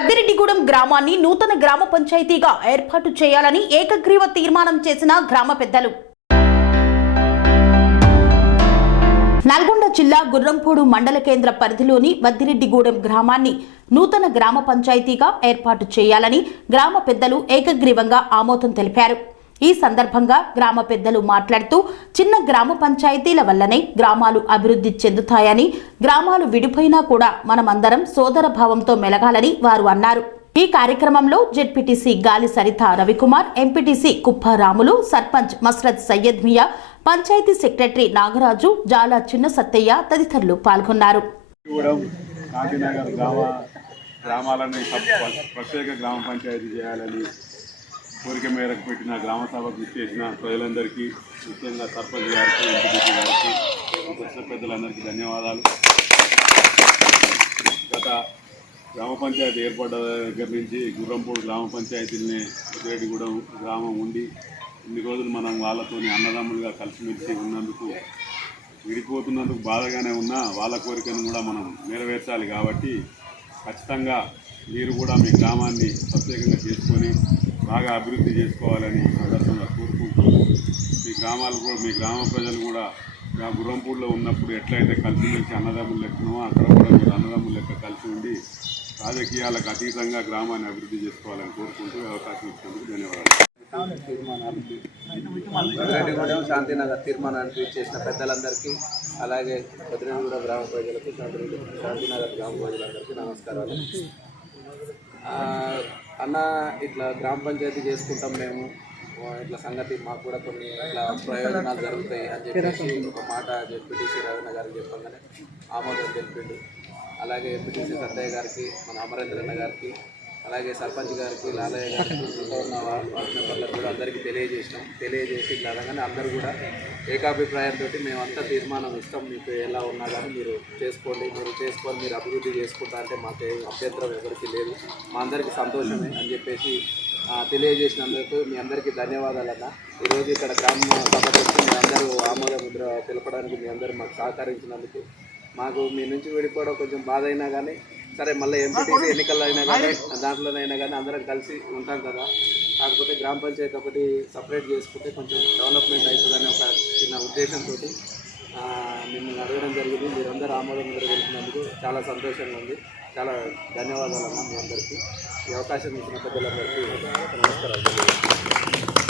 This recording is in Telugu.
వద్దిరెడ్డిగూడెం గ్రామాన్ని నూతన గ్రామ పంచాయతీగా ఏర్పాటు చేయాలని ఏకగ్రీవ తీర్మానం చేసిన గ్రామ పెద్దలు. నల్గొండ జిల్లా గుర్రంపూడు మండల కేంద్ర పరిధిలోని వద్దిరెడ్డిగూడెం గ్రామాన్ని నూతన గ్రామ పంచాయతీగా ఏర్పాటు చేయాలని గ్రామ పెద్దలు ఏకగ్రీవంగా ఆమోదం తెలిపారు. ఈ సందర్భంగా గ్రామ పెద్దలు మాట్లాడుతూ చిన్న గ్రామ పంచాయతీల వల్లనే గ్రామాలు అభివృద్ధి చెందుతాయని గ్రామాలు విడిపోయినా కూడా మనమందరం సోదర భావంతో మెలగాలని వారు అన్నారు. ఈ కార్యక్రమంలో ZPTC Gali Saritha Ravikumar MPTC Kupparamulu sarpanch Masrat Syed Mia panchayat secretary Nagaraju Jala Chinna Sattaiah తదితరులు పాల్గొన్నారు. గ్రామాలని ప్రత్యేక గ్రామ పంచాయతీ చేయాలని కోరిక మేరకు పెట్టిన గ్రామ సభకు చేసిన ప్రజలందరికీ ముఖ్యంగా సర్పంచ్ గారికి ఎంపీటీసీ గారికి ప్రశ్న పెద్దలందరికీ ధన్యవాదాలు. గత గ్రామ పంచాయతీ ఏర్పడ్డ దగ్గర నుంచి గుర్రంపూడి గ్రామ పంచాయతీని ఉద్రేడిగూడెం గ్రామం ఉండి ఇన్ని రోజులు మనం వాళ్ళతోని అన్నదమ్ములుగా కలిసిమెలిసి ఉన్నందుకు విడిపోతున్నందుకు బాధగానే ఉన్నా వాళ్ళ కోరికను కూడా మనం నెరవేర్చాలి కాబట్టి ఖచ్చితంగా మీరు కూడా మీ గ్రామాన్ని ప్రత్యేకంగా చేసుకొని బాగా అభివృద్ధి చేసుకోవాలని సందర్భంగా కోరుకుంటూ మీ గ్రామాలు కూడా మీ గ్రామ ప్రజలు కూడా మా గుర్రంపూడిలో ఉన్నప్పుడు ఎట్లయితే కలిసిమెలిసి అన్నదమ్ములు లెక్కనో అక్కడ కూడా మీరు అన్నదమ్ములు లెక్క కలిసి ఉండి రాజకీయాలకు అతీతంగా గ్రామాన్ని అభివృద్ధి చేసుకోవాలని కోరుకుంటూ అవకాశం ఇచ్చినందుకు ధన్యవాదాలు. తీర్మానానికి శాంతినగర్ తీర్మానానికి చేసిన పెద్దలందరికీ అలాగే భద్రగూడెం గ్రామ ప్రజలకు శాంతినగర్ గ్రామ ప్రజలందరికీ నమస్కారాలు. అన్న ఇట్లా గ్రామ పంచాయతీ చేసుకుంటాం మేము. ఇట్లా సంగతి మాకు కూడా కొన్ని ఇట్లా ప్రయోజనాలు జరుగుతాయి అని చెప్పేసి ఒక మాట జెడ్పీటీసీ రవీణ గారికి చెప్పగానే ఆమోదం తెలిపిండు. అలాగే ఎంపీటీసీ సత్తయ్య గారికి మన అమరేంద్రన్న గారికి అలాగే సర్పంచ్ గారికి లాలయ్య గారికి ఉన్న వార్డు మెంబర్లకు తెలియజేసినాం. తెలియజేసి ఇట్లా అనగానే అందరూ కూడా ఏకాభిప్రాయంతో మేమంతా తీర్మానం ఇస్తాం. మీకు ఎలా ఉన్నా కానీ మీరు చేసుకోండి. మీరు చేసుకొని మీరు అభివృద్ధి చేసుకుంటా అంటే మాకు అభ్యంతరం ఎవరికి లేదు. మా అందరికీ సంతోషమే అని చెప్పేసి తెలియజేసినందుకు మీ అందరికీ ధన్యవాదాలు అన్న ఈరోజు ఇక్కడ గ్రామ సభ మీ అందరూ ఆమోద ముద్ర తెలపడానికి మీ అందరూ మాకు సహకరించినందుకు మాకు మీ నుంచి విడిపోవడం కొంచెం బాధ అయినా కానీ సరే మళ్ళీ ఎంపీటీసీ ఎన్నికల్లో అయినా కానీ దాంట్లోనైనా కానీ అందరం కలిసి ఉంటాం కదా. కాకపోతే గ్రామ పంచాయతీ ఒకటి సపరేట్ చేసుకుంటే కొంచెం డెవలప్మెంట్ అవుతుందనే ఒక చిన్న ఉద్దేశంతో మిమ్మల్ని అడగడం జరిగింది. మీరందరూ ఆమోదం ముద్ర చాలా సంతోషంగా ఉంది. చాలా ధన్యవాదాలు అన్న మీ అందరికీ. ఈ అవకాశం ఇచ్చిన పెద్దలందరికీ నమస్కారాలు.